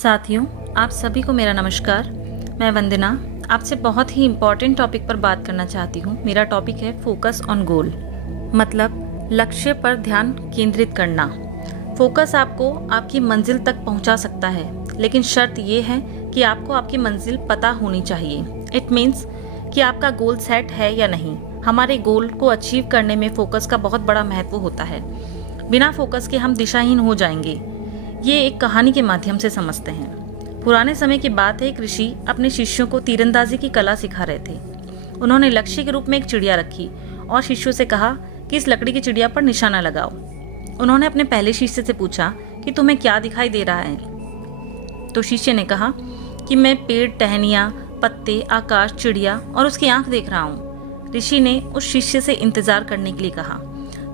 साथियों, आप सभी को मेरा नमस्कार। मैं वंदना आपसे बहुत ही इम्पॉर्टेंट टॉपिक पर बात करना चाहती हूँ। मेरा टॉपिक है फोकस ऑन गोल, मतलब लक्ष्य पर ध्यान केंद्रित करना। फोकस आपको आपकी मंजिल तक पहुँचा सकता है, लेकिन शर्त ये है कि आपको आपकी मंजिल पता होनी चाहिए। इट मीन्स कि आपका गोल सेट है या नहीं। हमारे गोल को अचीव करने में फोकस का बहुत बड़ा महत्व होता है। बिना फोकस के हम दिशाहीन हो जाएंगे। ये एक कहानी के माध्यम से समझते हैं। पुराने समय की बात है, एक ऋषि अपने शिष्यों को तीरंदाजी की कला सिखा रहे थे। उन्होंने लक्ष्य के रूप में एक चिड़िया रखी और शिष्यों से कहा कि इस लकड़ी की चिड़िया पर निशाना लगाओ। उन्होंने अपने पहले शिष्य से पूछा कि तुम्हें क्या दिखाई दे रहा है। तो शिष्य ने कहा कि मैं पेड़, टहनियाँ, पत्ते, आकाश, चिड़िया और उसकी आंख देख रहा हूँ। ऋषि ने उस शिष्य से इंतजार करने के लिए कहा।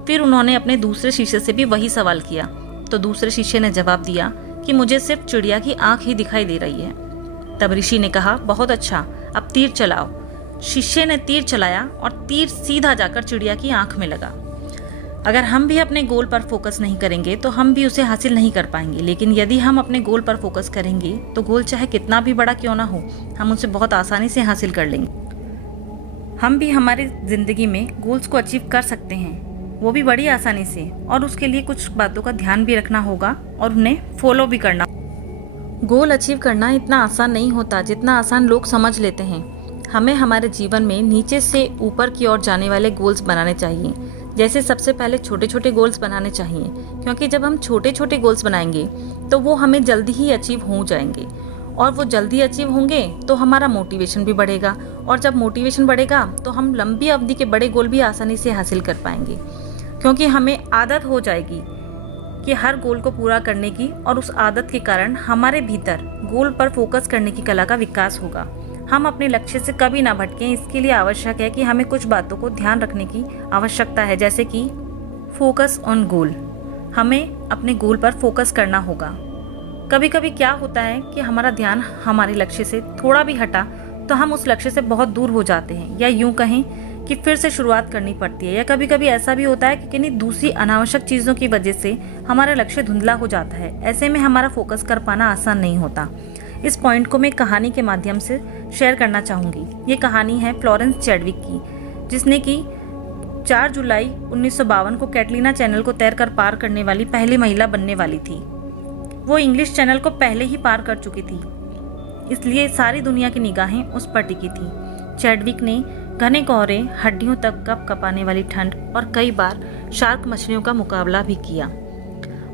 फिर उन्होंने अपने दूसरे शिष्य से भी वही सवाल किया। तो दूसरे शिष्य ने जवाब दिया कि मुझे सिर्फ चिड़िया की आंख ही दिखाई दे रही है। तब ऋषि ने कहा, बहुत अच्छा, अब तीर चलाओ। शिष्य ने तीर चलाया और तीर सीधा जाकर चिड़िया की आंख में लगा। अगर हम भी अपने गोल पर फोकस नहीं करेंगे तो हम भी उसे हासिल नहीं कर पाएंगे, लेकिन यदि हम अपने गोल पर फोकस करेंगे तो गोल चाहे कितना भी बड़ा क्यों ना हो, हम उसे बहुत आसानी से हासिल कर लेंगे। हम भी हमारी जिंदगी में गोल्स को अचीव कर सकते हैं, वो भी बड़ी आसानी से, और उसके लिए कुछ बातों का ध्यान भी रखना होगा और उन्हें फॉलो भी करना। गोल अचीव करना इतना आसान नहीं होता जितना आसान लोग समझ लेते हैं। हमें हमारे जीवन में नीचे से ऊपर की ओर जाने वाले गोल्स बनाने चाहिए। जैसे सबसे पहले छोटे छोटे गोल्स बनाने चाहिए, क्योंकि जब हम छोटे छोटे गोल्स बनाएंगे तो वो हमें जल्दी ही अचीव हो जाएंगे, और वो जल्दी अचीव होंगे तो हमारा मोटिवेशन भी बढ़ेगा, और जब मोटिवेशन बढ़ेगा तो हम लंबी अवधि के बड़े गोल भी आसानी से हासिल कर पाएंगे, क्योंकि हमें आदत हो जाएगी कि हर गोल को पूरा करने की, और उस आदत के कारण हमारे भीतर गोल पर फोकस करने की कला का विकास होगा। हम अपने लक्ष्य से कभी ना भटकें, इसके लिए आवश्यक है कि हमें कुछ बातों को ध्यान रखने की आवश्यकता है, जैसे कि फोकस ऑन गोल। हमें अपने गोल पर फोकस करना होगा। कभी कभी क्या होता है कि हमारा ध्यान हमारे लक्ष्य से थोड़ा भी हटा तो हम उस लक्ष्य से बहुत दूर हो जाते हैं, या यूं कहें कि फिर से शुरुआत करनी पड़ती है। या कभी कभी ऐसा भी होता है कि किन्हीं दूसरी अनावश्यक चीज़ों की वजह से हमारा लक्ष्य धुंधला हो जाता है। ऐसे में हमारा फोकस कर पाना आसान नहीं होता। इस पॉइंट को मैं कहानी के माध्यम से शेयर करना चाहूँगी। ये कहानी है फ्लोरेंस चैडविक की, जिसने कि 4 जुलाई 1952 को कैटलीना चैनल को तैरकर पार करने वाली पहली महिला बनने वाली थी। वो इंग्लिश चैनल को पहले ही पार कर चुकी थी, इसलिए सारी दुनिया की निगाहें उस पर टिकी थी। चैडविक ने घने कोहरे, हड्डियों तक कप कपाने वाली ठंड और कई बार शार्क मछलियों का मुकाबला भी किया।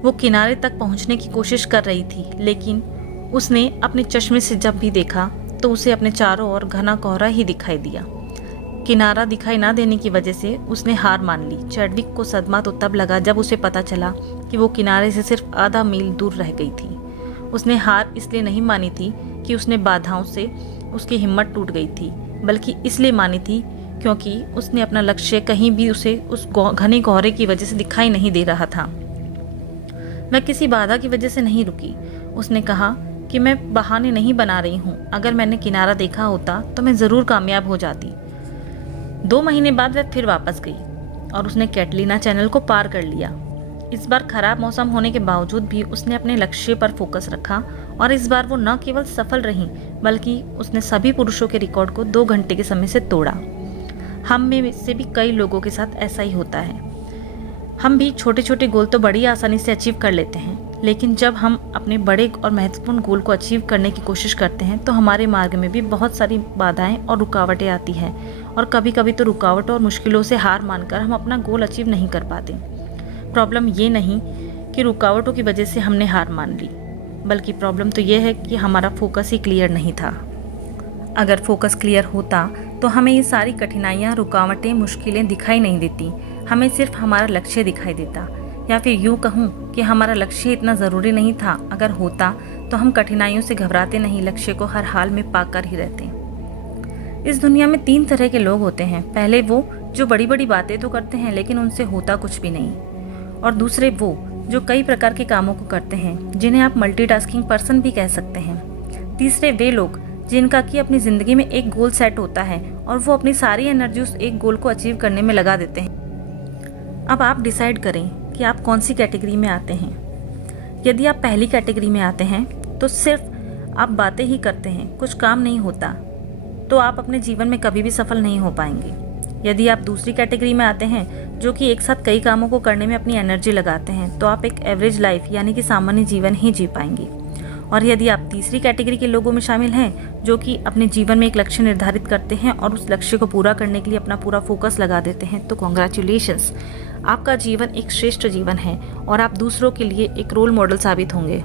वो किनारे तक पहुंचने की कोशिश कर रही थी, लेकिन उसने अपने चश्मे से जब भी देखा तो उसे अपने चारों ओर घना कोहरा ही दिखाई दिया। किनारा दिखाई ना देने की वजह से उसने हार मान ली। चैडविक को सदमा तो तब लगा जब उसे पता चला कि वो किनारे से सिर्फ आधा मील दूर रह गई थी। उसने हार इसलिए नहीं मानी थी कि उसने बाधाओं से उसकी हिम्मत टूट गई थी, बल्कि इसलिए मानी थी क्योंकि उसने अपना लक्ष्य कहीं भी उसे उस घने कोहरे की वजह से दिखाई नहीं दे रहा था। मैं किसी बाधा की वजह से नहीं रुकी। उसने कहा कि मैं बहाने नहीं बना रही हूँ, अगर मैंने किनारा देखा होता तो मैं ज़रूर कामयाब हो जाती। 2 महीने बाद वह फिर वापस गई और उसने कैटलीना चैनल को पार कर लिया। इस बार खराब मौसम होने के बावजूद भी उसने अपने लक्ष्य पर फोकस रखा, और इस बार वो न केवल सफल रही बल्कि उसने सभी पुरुषों के रिकॉर्ड को 2 घंटे के समय से तोड़ा। हम में से भी कई लोगों के साथ ऐसा ही होता है। हम भी छोटे छोटे गोल तो बड़ी आसानी से अचीव कर लेते हैं, लेकिन जब हम अपने बड़े और महत्वपूर्ण गोल को अचीव करने की कोशिश करते हैं तो हमारे मार्ग में भी बहुत सारी बाधाएं और रुकावटें आती हैं, और कभी कभी तो रुकावटों और मुश्किलों से हार मानकर हम अपना गोल अचीव नहीं कर पाते। प्रॉब्लम ये नहीं कि रुकावटों की वजह से हमने हार मान ली, बल्कि प्रॉब्लम तो ये है कि हमारा फोकस ही क्लियर नहीं था। अगर फोकस क्लियर होता तो हमें ये सारी कठिनाइयाँ, रुकावटें, मुश्किलें दिखाई नहीं देती। हमें सिर्फ हमारा लक्ष्य दिखाई देता, या फिर यूँ कहूँ कि हमारा लक्ष्य इतना ज़रूरी नहीं था। अगर होता तो हम कठिनाइयों से घबराते नहीं, लक्ष्य को हर हाल में पाकर ही रहते। इस दुनिया में 3 तरह के लोग होते हैं। पहले वो जो बड़ी बड़ी बातें तो करते हैं लेकिन उनसे होता कुछ भी नहीं, और दूसरे वो जो कई प्रकार के कामों को करते हैं, जिन्हें आप मल्टीटास्किंग पर्सन भी कह सकते हैं। तीसरे वे लोग जिनका कि अपनी ज़िंदगी में एक गोल सेट होता है और वो अपनी सारी एनर्जी उस एक गोल को अचीव करने में लगा देते हैं। अब आप डिसाइड करें कि आप कौन सी कैटेगरी में आते हैं। यदि आप पहली कैटेगरी में आते हैं तो सिर्फ आप बातें ही करते हैं, कुछ काम नहीं होता, तो आप अपने जीवन में कभी भी सफल नहीं हो पाएंगे। यदि आप दूसरी कैटेगरी में आते हैं, जो कि एक साथ कई कामों को करने में अपनी एनर्जी लगाते हैं, तो आप एक एवरेज लाइफ यानी कि सामान्य जीवन ही जी पाएंगे। और यदि आप तीसरी कैटेगरी के लोगों में शामिल हैं, जो कि अपने जीवन में एक लक्ष्य निर्धारित करते हैं और उस लक्ष्य को पूरा करने के लिए अपना पूरा फोकस लगा देते हैं, तो कॉन्ग्रेचुलेशंस, आपका जीवन एक श्रेष्ठ जीवन है और आप दूसरों के लिए एक रोल मॉडल साबित होंगे।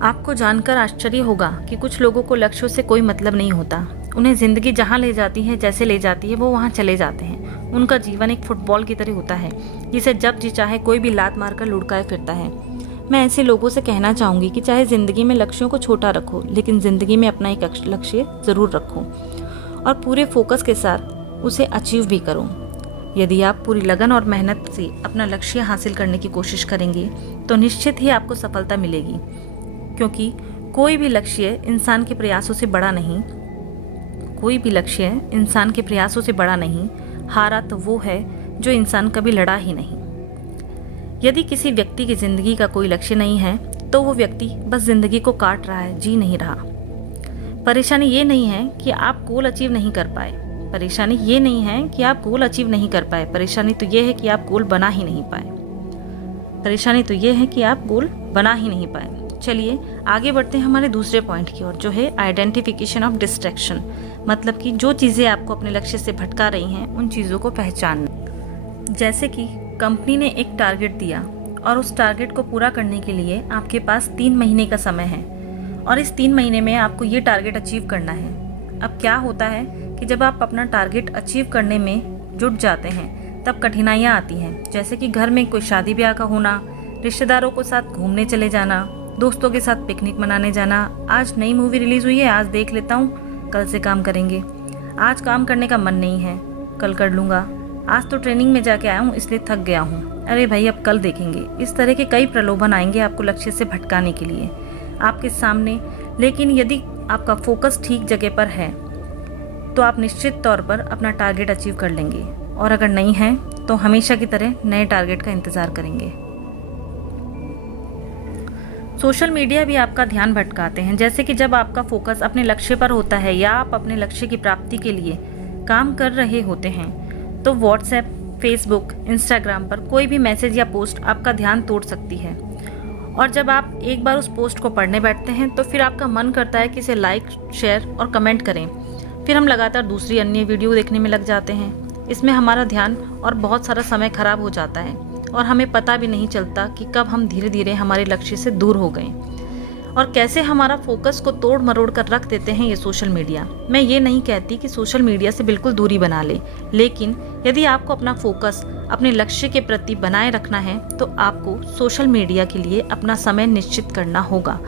आपको जानकर आश्चर्य होगा कि कुछ लोगों को लक्ष्यों से कोई मतलब नहीं होता। उन्हें जिंदगी जहाँ ले जाती है, जैसे ले जाती है, वो वहाँ चले जाते हैं। उनका जीवन एक फुटबॉल की तरह होता है, जिसे जब जी चाहे कोई भी लात मारकर लुढ़काए फिरता है। मैं ऐसे लोगों से कहना चाहूँगी कि चाहे ज़िंदगी में लक्ष्यों को छोटा रखो, लेकिन ज़िंदगी में अपना एक लक्ष्य ज़रूर रखो और पूरे फोकस के साथ उसे अचीव भी करो। यदि आप पूरी लगन और मेहनत से अपना लक्ष्य हासिल करने की कोशिश करेंगे, तो निश्चित ही आपको सफलता मिलेगी, क्योंकि कोई भी लक्ष्य इंसान के प्रयासों से बड़ा नहीं। हारा तो वो है जो इंसान कभी लड़ा ही नहीं। यदि किसी व्यक्ति की जिंदगी का कोई लक्ष्य नहीं है, तो वो व्यक्ति बस जिंदगी को काट रहा है, जी नहीं रहा। परेशानी ये नहीं है कि आप गोल अचीव नहीं कर पाए, परेशानी तो ये है कि आप गोल बना ही नहीं पाए। चलिए आगे बढ़ते हैं हमारे दूसरे पॉइंट की ओर, जो है आइडेंटिफिकेशन ऑफ डिस्ट्रैक्शन, मतलब कि जो चीज़ें आपको अपने लक्ष्य से भटका रही हैं, उन चीज़ों को पहचानना। जैसे कि कंपनी ने एक टारगेट दिया और उस टारगेट को पूरा करने के लिए आपके पास 3 महीने का समय है और इस 3 महीने में आपको ये टारगेट अचीव करना है। अब क्या होता है कि जब आप अपना टारगेट अचीव करने में जुट जाते हैं, तब कठिनाइयाँ आती हैं, जैसे कि घर में कोई शादी ब्याह का होना, रिश्तेदारों के साथ घूमने चले जाना, दोस्तों के साथ पिकनिक मनाने जाना। आज नई मूवी रिलीज हुई है, आज देख लेता हूँ, कल से काम करेंगे। आज काम करने का मन नहीं है, कल कर लूँगा। आज तो ट्रेनिंग में जाके आया हूँ इसलिए थक गया हूँ, अरे भाई अब कल देखेंगे। इस तरह के कई प्रलोभन आएंगे आपको लक्ष्य से भटकाने के लिए आपके सामने। लेकिन यदि आपका फोकस ठीक जगह पर है, तो आप निश्चित तौर पर अपना टारगेट अचीव कर लेंगे, और अगर नहीं है तो हमेशा की तरह नए टारगेट का इंतज़ार करेंगे। सोशल मीडिया भी आपका ध्यान भटकाते हैं, जैसे कि जब आपका फोकस अपने लक्ष्य पर होता है या आप अपने लक्ष्य की प्राप्ति के लिए काम कर रहे होते हैं, तो व्हाट्सएप, फेसबुक, इंस्टाग्राम पर कोई भी मैसेज या पोस्ट आपका ध्यान तोड़ सकती है। और जब आप एक बार उस पोस्ट को पढ़ने बैठते हैं, तो फिर आपका मन करता है कि इसे लाइक, शेयर और कमेंट करें। फिर हम लगातार दूसरी अन्य वीडियो देखने में लग जाते हैं। इसमें हमारा ध्यान और बहुत सारा समय खराब हो जाता है और हमें पता भी नहीं चलता कि कब हम धीरे धीरे हमारे लक्ष्य से दूर हो गए और कैसे हमारा फोकस को तोड़ मरोड़ कर रख देते हैं ये सोशल मीडिया। मैं ये नहीं कहती कि सोशल मीडिया से बिल्कुल दूरी बना ले, लेकिन यदि आपको अपना फोकस अपने लक्ष्य के प्रति बनाए रखना है, तो आपको सोशल मीडिया के लिए अपना समय निश्चित करना होगा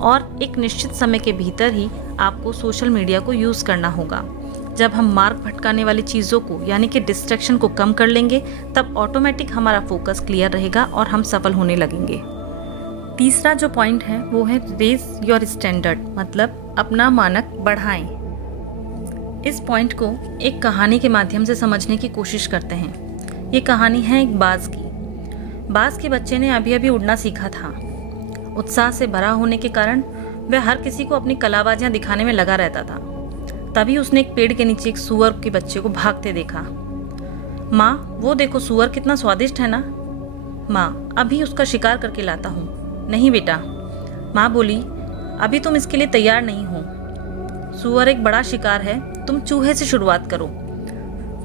और एक निश्चित समय के भीतर ही आपको सोशल मीडिया को यूज़ करना होगा। जब हम मार्ग भटकाने वाली चीज़ों को यानी कि डिस्ट्रैक्शन को कम कर लेंगे, तब ऑटोमेटिक हमारा फोकस क्लियर रहेगा और हम सफल होने लगेंगे। तीसरा जो पॉइंट है वो है रेज योर स्टैंडर्ड, मतलब अपना मानक बढ़ाएं। इस पॉइंट को एक कहानी के माध्यम से समझने की कोशिश करते हैं। ये कहानी है एक बाज की। बाज के बच्चे ने अभी अभी उड़ना सीखा था। उत्साह से भरा होने के कारण वह हर किसी को अपनी कलाबाजियां दिखाने में लगा रहता था। तभी उसने एक पेड़ के नीचे एक सूअर के बच्चे को भागते देखा। माँ, वो देखो सूअर कितना स्वादिष्ट है ना। माँ, अभी उसका शिकार करके लाता हूँ। नहीं बेटा, माँ बोली, अभी तुम इसके लिए तैयार नहीं हो। सूअर एक बड़ा शिकार है, तुम चूहे से शुरुआत करो।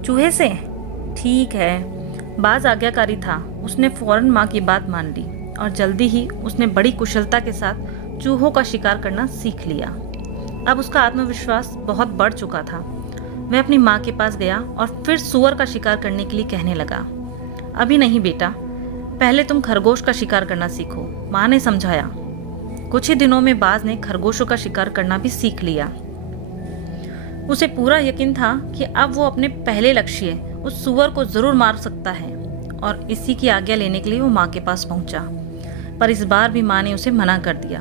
चूहे से? ठीक है। बाज आज्ञाकारी था। उसने फौरन माँ की बात मान ली और जल्दी ही उसने बड़ी कुशलता के साथ चूहों का शिकार करना सीख लिया। अब उसका आत्मविश्वास बहुत बढ़ चुका था। वह अपनी माँ के पास गया और फिर सूअर का शिकार करने के लिए कहने लगा, अभी नहीं बेटा, पहले तुम खरगोश का शिकार करना सीखो। माँ ने समझाया। कुछ ही दिनों में बाज ने खरगोशों का शिकार करना भी सीख लिया। उसे पूरा यकीन था कि अब वो अपने पहले लक्ष्य उस सूअर को जरूर मार सकता है और इसी की आज्ञा लेने के लिए वो माँ के पास पहुंचा। पर इस बार भी माँ ने उसे मना कर दिया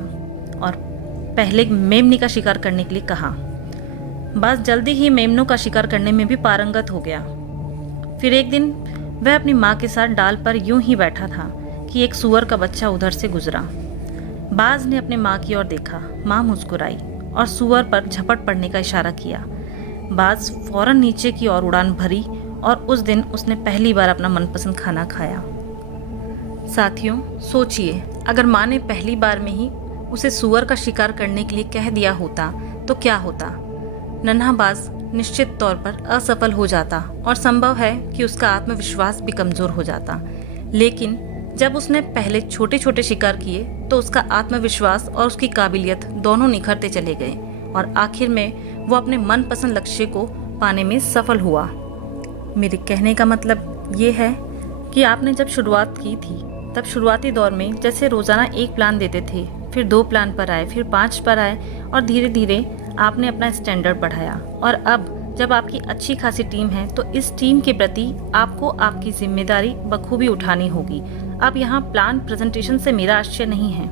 और पहले मेमने का शिकार करने के लिए कहा। बाज जल्दी ही मेमनों का शिकार करने में भी पारंगत हो गया। फिर एक दिन वह अपनी माँ के साथ डाल पर यूं ही बैठा था कि एक सूअर का बच्चा उधर से गुजरा। बाज ने अपने माँ की ओर देखा। माँ मुस्कुराई और सूअर पर झपट पड़ने का इशारा किया। बाज फौरन नीचे की ओर उड़ान भरी और उस दिन उसने पहली बार अपना मनपसंद खाना खाया। साथियों, सोचिए, अगर माँ ने पहली बार में ही उसे सूअर का शिकार करने के लिए कह दिया होता तो क्या होता? नन्हा बाज निश्चित तौर पर असफल हो जाता और संभव है कि उसका आत्मविश्वास भी कमजोर हो जाता। लेकिन जब उसने पहले छोटे छोटे शिकार किए तो उसका आत्मविश्वास और उसकी काबिलियत दोनों निखरते चले गए और आखिर में वो अपने मनपसंद लक्ष्य को पाने में सफल हुआ। मेरे कहने का मतलब ये है कि आपने जब शुरुआत की थी तब शुरुआती दौर में जैसे रोज़ाना एक प्लान देते थे, फिर 2 प्लान पर आए, फिर 5 पर आए और धीरे धीरे आपने अपना स्टैंडर्ड बढ़ाया। और अब जब आपकी अच्छी खासी टीम है तो इस टीम के प्रति आपको आपकी जिम्मेदारी बखूबी उठानी होगी। अब यहाँ प्लान प्रेजेंटेशन से मेरा आशय नहीं है।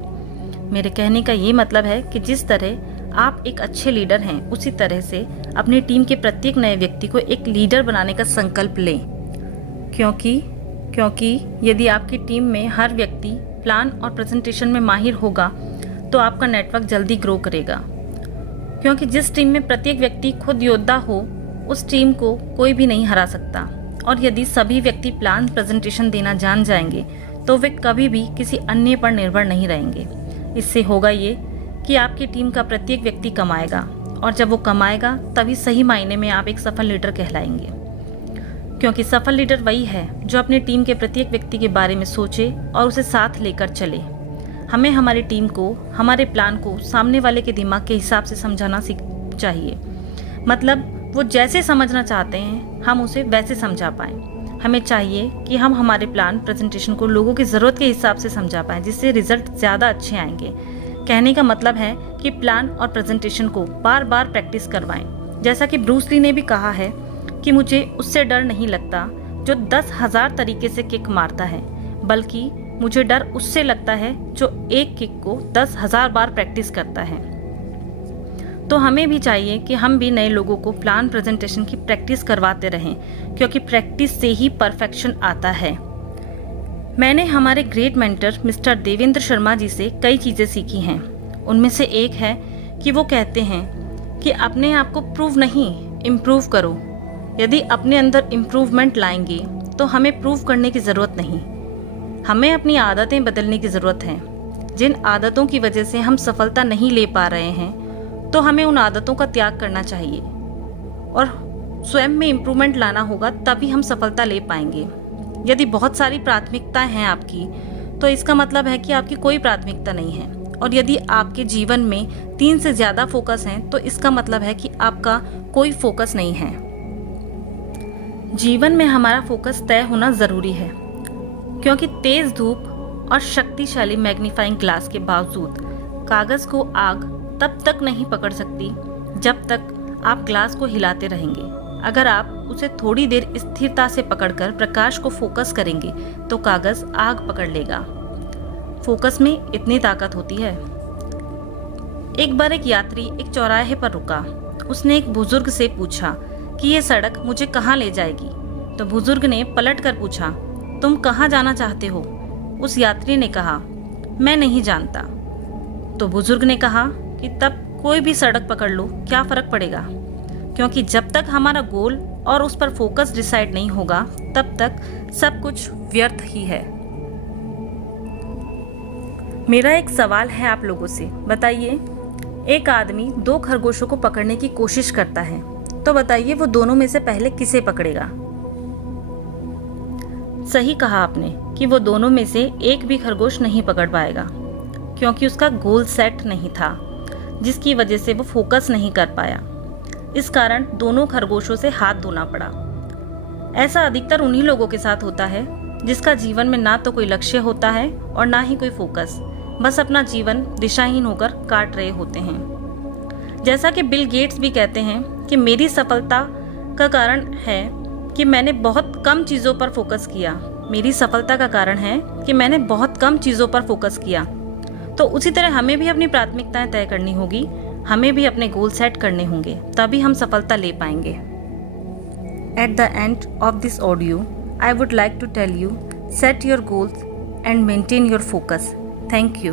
मेरे कहने का ये मतलब है कि जिस तरह आप एक अच्छे लीडर हैं, उसी तरह से अपनी टीम के प्रत्येक नए व्यक्ति को एक लीडर बनाने का संकल्प लें। क्योंकि यदि आपकी टीम में हर व्यक्ति प्लान और प्रेजेंटेशन में माहिर होगा तो आपका नेटवर्क जल्दी ग्रो करेगा। क्योंकि जिस टीम में प्रत्येक व्यक्ति खुद योद्धा हो, उस टीम को कोई भी नहीं हरा सकता। और यदि सभी व्यक्ति प्लान प्रेजेंटेशन देना जान जाएंगे तो वे कभी भी किसी अन्य पर निर्भर नहीं रहेंगे। इससे होगा ये कि आपकी टीम का प्रत्येक व्यक्ति कमाएगा और जब वो कमाएगा तभी सही मायने में आप एक सफल लीडर कहलाएंगे। क्योंकि सफल लीडर वही है जो अपनी टीम के प्रत्येक व्यक्ति के बारे में सोचे और उसे साथ लेकर चले। हमें हमारी टीम को, हमारे प्लान को सामने वाले के दिमाग के हिसाब से समझाना चाहिए। मतलब वो जैसे समझना चाहते हैं हम उसे वैसे समझा पाएं। हमें चाहिए कि हम हमारे प्लान प्रेजेंटेशन को लोगों की ज़रूरत के हिसाब से समझा पाएं, जिससे रिजल्ट ज़्यादा अच्छे आएंगे। कहने का मतलब है कि प्लान और प्रेजेंटेशन को बार बार प्रैक्टिस करवाएं। जैसा कि ब्रूस ली ने भी कहा है कि मुझे उससे डर नहीं लगता जो 10,000 तरीके से किक मारता है, बल्कि मुझे डर उससे लगता है जो एक किक को 10,000 बार प्रैक्टिस करता है। तो हमें भी चाहिए कि हम भी नए लोगों को प्लान प्रेजेंटेशन की प्रैक्टिस करवाते रहें, क्योंकि प्रैक्टिस से ही परफेक्शन आता है। मैंने हमारे great mentor mister Devendra Sharma ji से कई चीज़ें सीखी हैं। उनमें से एक है कि वो कहते हैं कि अपने आप को प्रूव नहीं, इम्प्रूव करो। यदि अपने अंदर इम्प्रूवमेंट लाएंगे तो हमें प्रूव करने की ज़रूरत नहीं। हमें अपनी आदतें बदलने की ज़रूरत है। जिन आदतों की वजह से हम सफलता नहीं ले पा रहे हैं तो हमें उन आदतों का त्याग करना चाहिए और स्वयं में इम्प्रूवमेंट लाना होगा, तभी हम सफलता ले पाएंगे। यदि बहुत सारी प्राथमिकताएं हैं आपकी तो इसका मतलब है कि आपकी कोई प्राथमिकता नहीं है। और यदि आपके जीवन में 3 से ज़्यादा फोकस हैं तो इसका मतलब है कि आपका कोई फोकस नहीं है। जीवन में हमारा फोकस तय होना ज़रूरी है, क्योंकि तेज धूप और शक्तिशाली मैग्नीफाइंग ग्लास के बावजूद कागज को आग तब तक नहीं पकड़ सकती जब तक आप ग्लास को हिलाते रहेंगे। अगर आप उसे थोड़ी देर स्थिरता से पकड़कर प्रकाश को फोकस करेंगे तो कागज आग पकड़ लेगा। फोकस में इतनी ताकत होती है। एक बार एक यात्री एक चौराहे पर रुका। उसने एक बुजुर्ग से पूछा कि ये सड़क मुझे कहाँ ले जाएगी। तो बुजुर्ग ने पलट कर पूछा, तुम कहाँ जाना चाहते हो? उस यात्री ने कहा, मैं नहीं जानता। तो बुजुर्ग ने कहा कि तब कोई भी सड़क पकड़ लो, क्या फ़र्क पड़ेगा? क्योंकि जब तक हमारा गोल और उस पर फोकस डिसाइड नहीं होगा तब तक सब कुछ व्यर्थ ही है। मेरा एक सवाल है आप लोगों से, बताइए, एक आदमी 2 खरगोशों को पकड़ने की कोशिश करता है, तो बताइए वो दोनों में से पहले किसे पकड़ेगा? सही कहा आपने कि वो दोनों में से एक भी खरगोश नहीं पकड़ पाएगा, क्योंकि उसका गोल सेट नहीं था, जिसकी वजह से वो फोकस नहीं कर पाया। इस कारण दोनों खरगोशों से हाथ धोना पड़ा। ऐसा अधिकतर उन्हीं लोगों के साथ होता है जिसका जीवन में ना तो कोई लक्ष्य होता है और ना ही कोई फोकस, बस अपना जीवन दिशाहीन होकर काट रहे होते हैं। जैसा कि बिल गेट्स भी कहते हैं कि मेरी सफलता का कारण है कि मैंने बहुत कम चीज़ों पर फोकस किया। मेरी सफलता का कारण है कि मैंने बहुत कम चीज़ों पर फोकस किया। तो उसी तरह हमें भी अपनी प्राथमिकताएं तय करनी होगी, हमें भी अपने गोल सेट करने होंगे, तभी हम सफलता ले पाएंगे। At the end of this audio, I would like to tell you, set your goals and maintain your focus. Thank you.